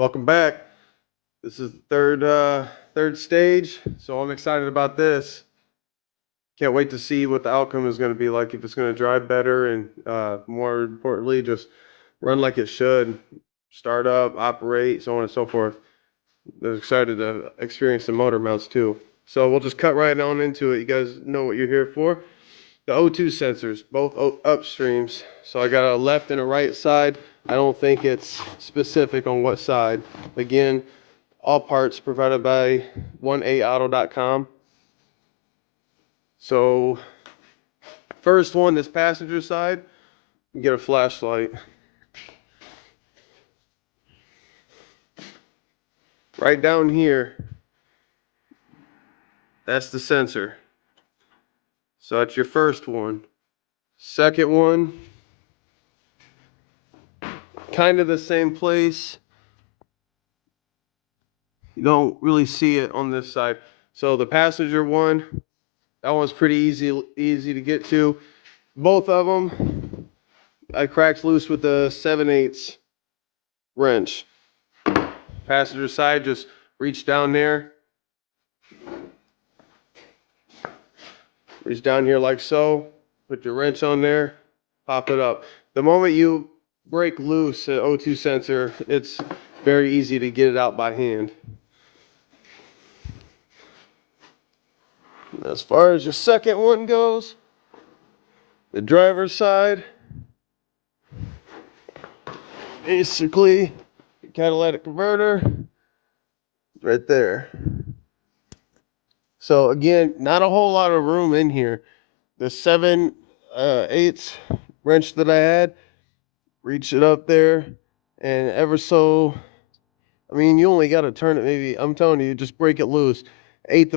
Welcome back. This is the third stage, so I'm excited about this. Can't wait to see what the outcome is going to be like. If it's going to drive better, and more importantly, just run like it should, start up, operate, so on and so forth. I'm excited to experience the motor mounts too. So we'll just cut right on into it. You guys know what you're here for. The O2 sensors, both upstreams. So I got a left and a right side. I don't think it's specific on what side. Again, all parts provided by 1AAuto.com. So first one, this passenger side, you get a flashlight. Right down here, that's the sensor. So that's your first one. Second one, kind of the same place. You don't really see it on this side. So the passenger one, that one's pretty easy to get to. Both of them, I cracked loose with the 7/8 wrench. Passenger side, just reach down there. Reach down here like so. Put your wrench on there. Pop it up. The moment you break loose an O2 sensor, it's very easy to get it out by hand. As far as your second one goes, the driver's side, basically, catalytic converter, right there. So again, not a whole lot of room in here. The 7/8 wrench that I had, reach it up there, and ever so, I mean, you only got to turn it maybe, I'm telling you, just break it loose. Eighth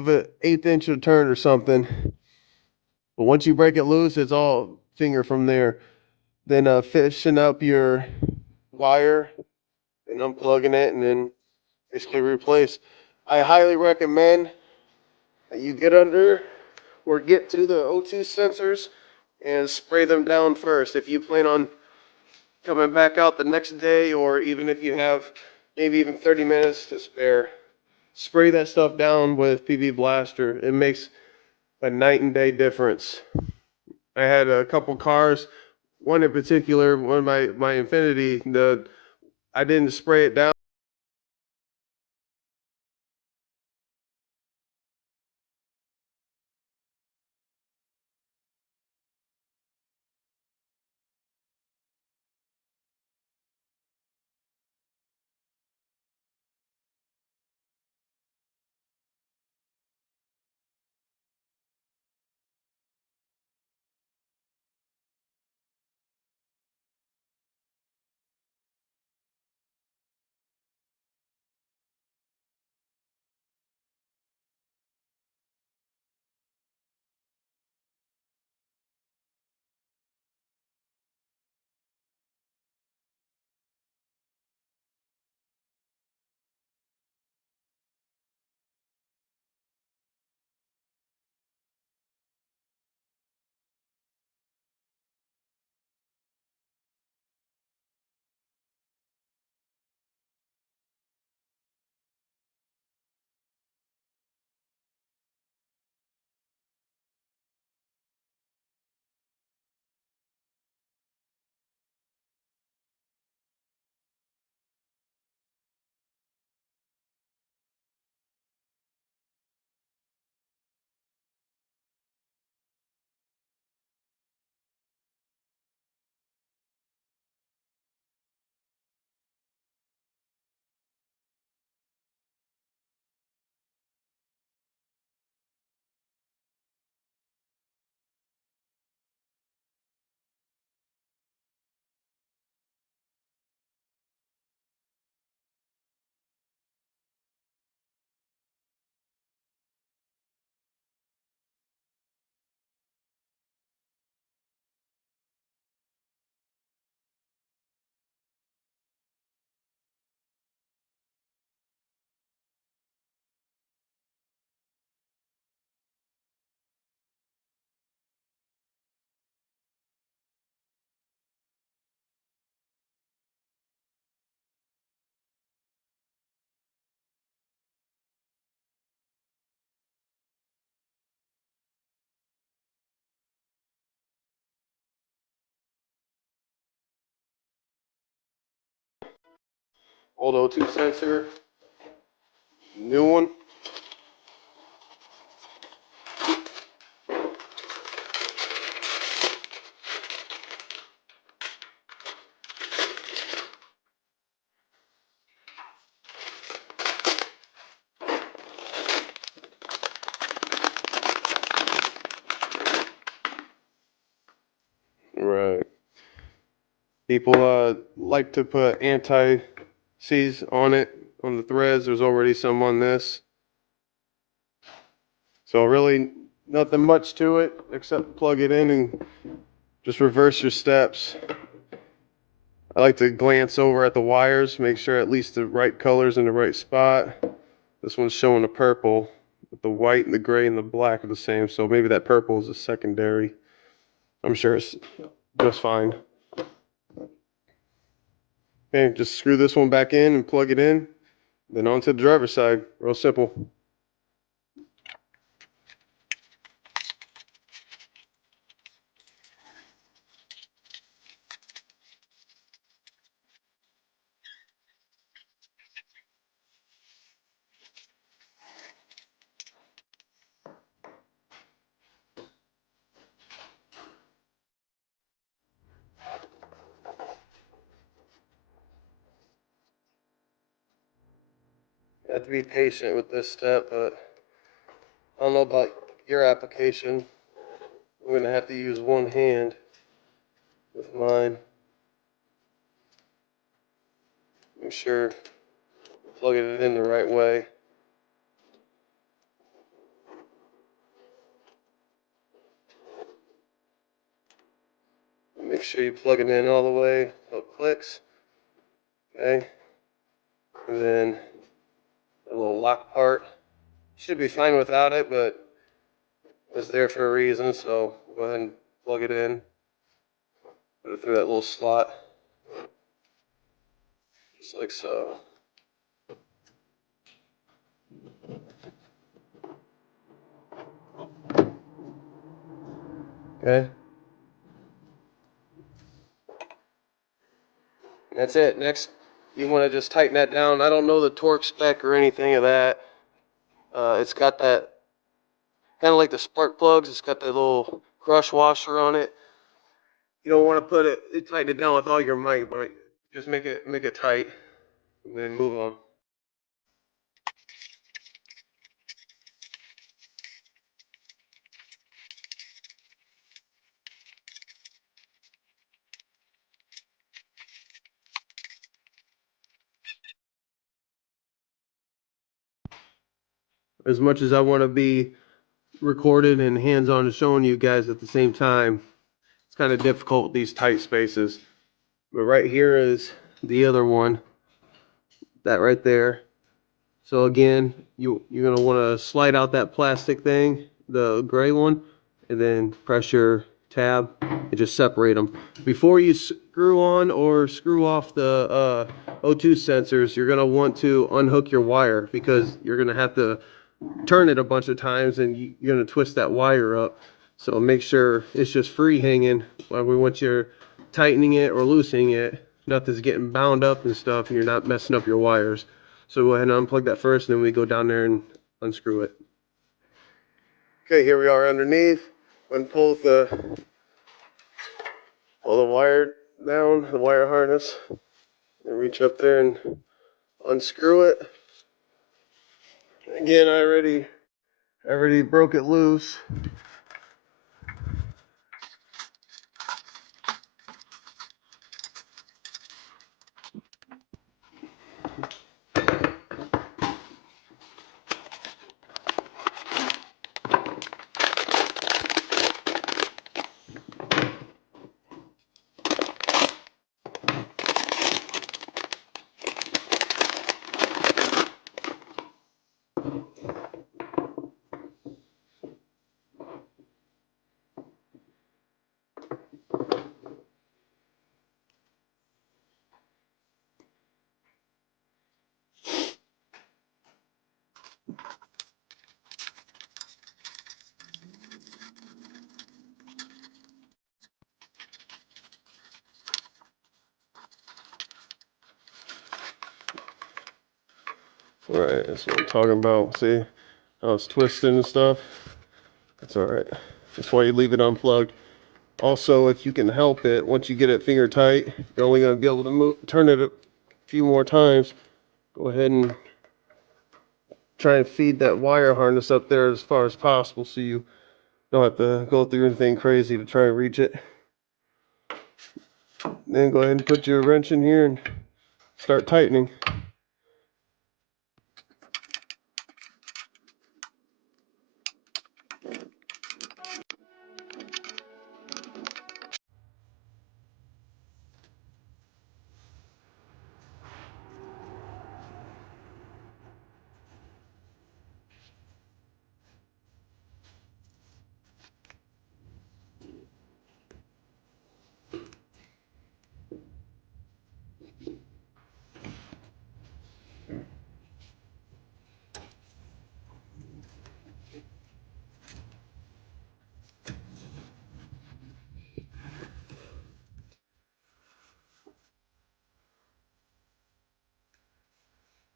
inch of turn or something. But once you break it loose, it's all finger from there. Then fishing up your wire and unplugging it, and then basically replace. I highly recommend that you get under or get to the O2 sensors and spray them down first. If you plan on coming back out the next day, or even if you have maybe even 30 minutes to spare, spray that stuff down with PV Blaster. It makes a night and day difference. I had a couple cars, one in particular, one of my Infiniti, I didn't spray it down. Old O2 sensor, new one. Right. People like to put anti-seize on it, on the threads. There's already some on this. So really nothing much to it except plug it in and just reverse your steps. I like to glance over at the wires, make sure at least the right color's in the right spot. This one's showing the purple, but the white and the gray and the black are the same, so maybe that purple is a secondary. I'm sure it's just fine. Okay, just screw this one back in and plug it in, then onto the driver's side. Real simple. You have to be patient with this step, but I don't know about your application. I'm gonna have to use one hand with mine. Make sure plug it in the right way. Make sure you plug it in all the way so it clicks. Okay. And then a little lock part. Should be fine without it, but it's there for a reason, so go ahead and plug it in. Put it through that little slot. Just like so. Okay. That's it. Next, you want to just tighten that down. I don't know the torque spec or anything of that. It's got that, kind of like the spark plugs, it's got that little crush washer on it. You don't want to put it, tighten it down with all your might, but just make it tight, and then move on. As much as I want to be recorded and hands-on and showing you guys at the same time, it's kind of difficult with these tight spaces. But right here is the other one, that right there. So again, you're gonna want to slide out that plastic thing, the gray one, and then press your tab and just separate them. Before you screw on or screw off the O2 sensors, you're gonna want to unhook your wire because you're gonna have to turn it a bunch of times and you're going to twist that wire up. So make sure it's just free hanging while we want you tightening it or loosening it. Nothing's getting bound up and stuff and you're not messing up your wires. So go ahead and unplug that first and then we go down there and unscrew it. Okay, here we are underneath. Pull the wire down, the wire harness, and reach up there and unscrew it. Again, I already broke it loose. Right, that's what I'm talking about. See how it's twisting and stuff? That's alright. That's why you leave it unplugged. Also, if you can help it, once you get it finger tight, you're only going to be able to turn it a few more times. Go ahead and try and feed that wire harness up there as far as possible so you don't have to go through anything crazy to try and reach it. Then go ahead and put your wrench in here and start tightening.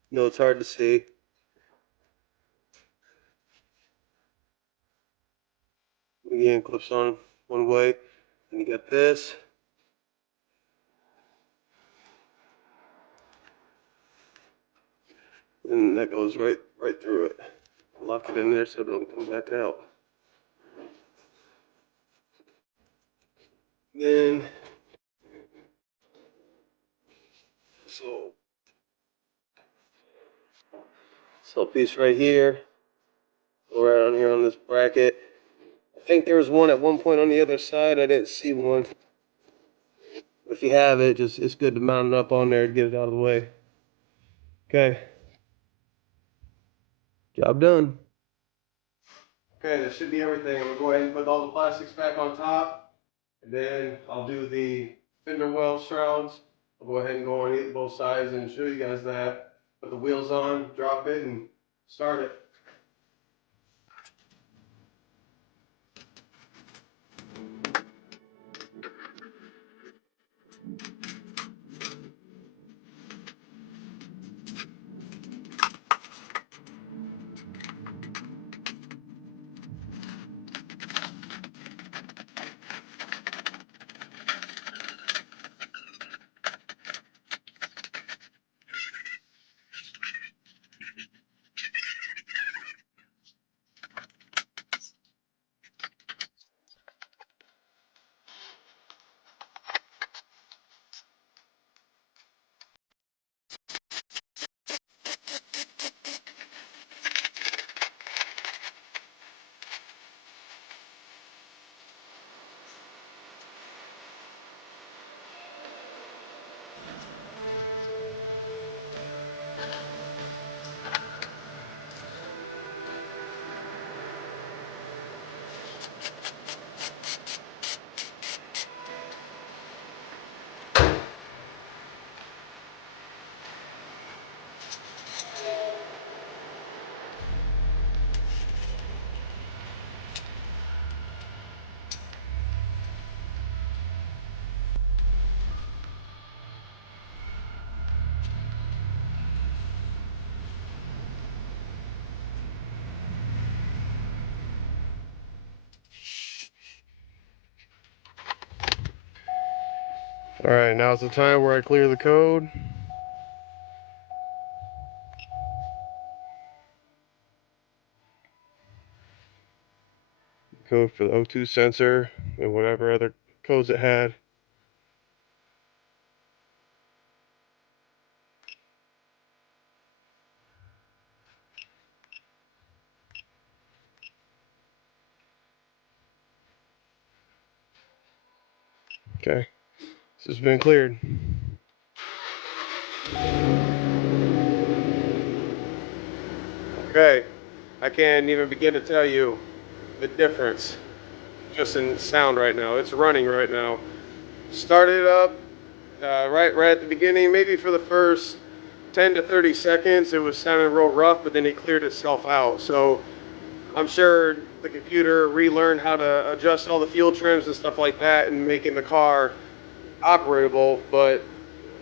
No, it's hard to see. Again, clips on one way, and you got this. And that goes right through it. Lock it in there so it don't come back out. Then, so piece right here, go right on here on this bracket. I think there was one at one point on the other side. I didn't see one. If you have it, just it's good to mount it up on there and get it out of the way. Okay. Job done. Okay, that should be everything. I'm gonna go ahead and put all the plastics back on top, and then I'll do the fender well shrouds. I'll go ahead and go on both sides and show you guys that. Put the wheels on, drop it, and start it. All right, now's the time where I clear the code. Code for the O2 sensor and whatever other codes it had. Okay, this has been cleared. Okay, I can't even begin to tell you the difference just in sound right now. It's running right now. Started up right at the beginning, maybe for the first 10 to 30 seconds, it was sounding real rough, but then it cleared itself out. So I'm sure the computer relearned how to adjust all the fuel trims and stuff like that and making the car operable, but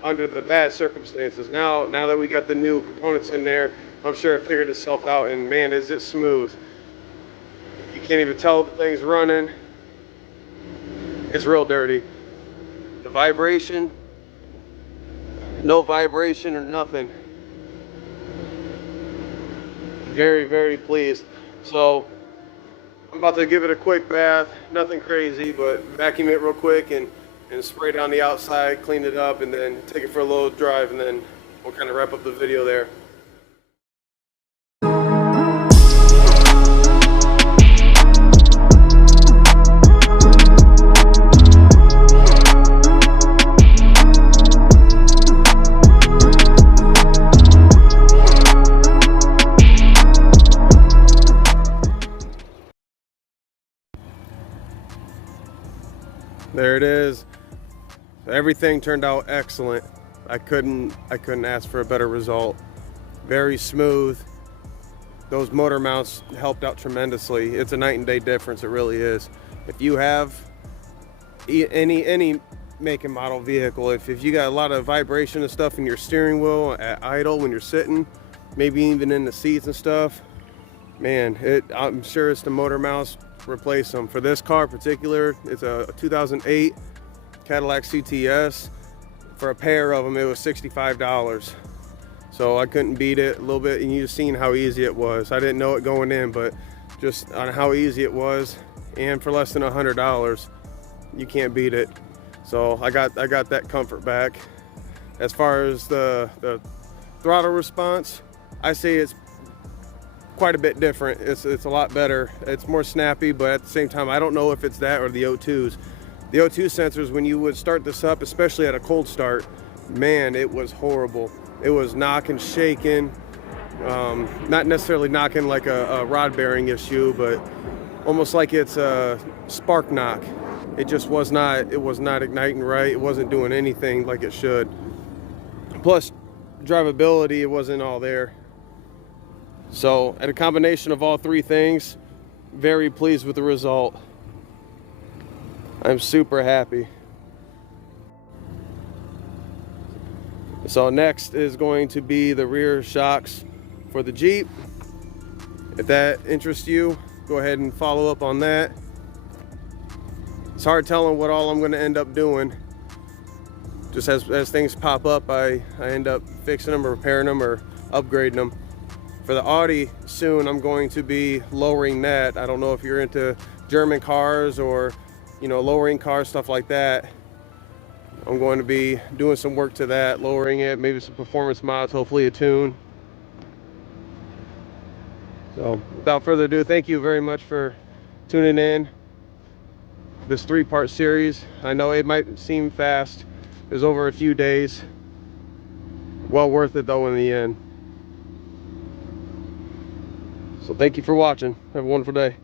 under the bad circumstances. Now that we got the new components in there, I'm sure it figured itself out, and man, is it smooth. You can't even tell the thing's running. It's real dirty. The vibration, no vibration or nothing. Very, very pleased. So I'm about to give it a quick bath, nothing crazy, but vacuum it real quick and spray down the outside, clean it up, and then take it for a little drive, and then we'll kind of wrap up the video there. There it is. Everything turned out excellent. I couldn't ask for a better result. Very smooth. Those motor mounts helped out tremendously. It's a night and day difference, it really is. If you have any make and model vehicle, if you got a lot of vibration and stuff in your steering wheel at idle when you're sitting, maybe even in the seats and stuff, man, I'm sure it's the motor mounts. Replace them. For this car in particular, it's a 2008 Cadillac CTS. For a pair of them, it was $65. So I couldn't beat it a little bit, and you just seen how easy it was. I didn't know it going in, but just on how easy it was, and for less than $100, you can't beat it. So I got that comfort back. As far as the throttle response, I say it's quite a bit different. It's a lot better. It's more snappy, but at the same time, I don't know if it's that or the O2s. The O2 sensors, when you would start this up, especially at a cold start, man, it was horrible. It was knocking, shaking, not necessarily knocking like a rod bearing issue, but almost like it's a spark knock. It just was not igniting right. It wasn't doing anything like it should. Plus, drivability, it wasn't all there. So at a combination of all three things, very pleased with the result. I'm super happy. So next is going to be the rear shocks for the Jeep. If that interests you, go ahead and follow up on that. It's hard telling what all I'm going to end up doing. Just as things pop up, I end up fixing them or repairing them or upgrading them. For the Audi, soon I'm going to be lowering that. I don't know if you're into German cars or, you know, lowering cars, stuff like that. I'm going to be doing some work to that, lowering it, maybe some performance mods, hopefully a tune. So without further ado, thank you very much for tuning in this 3-part series. I know it might seem fast. It was over a few days. Well worth it though in the end. So thank you for watching. Have a wonderful day.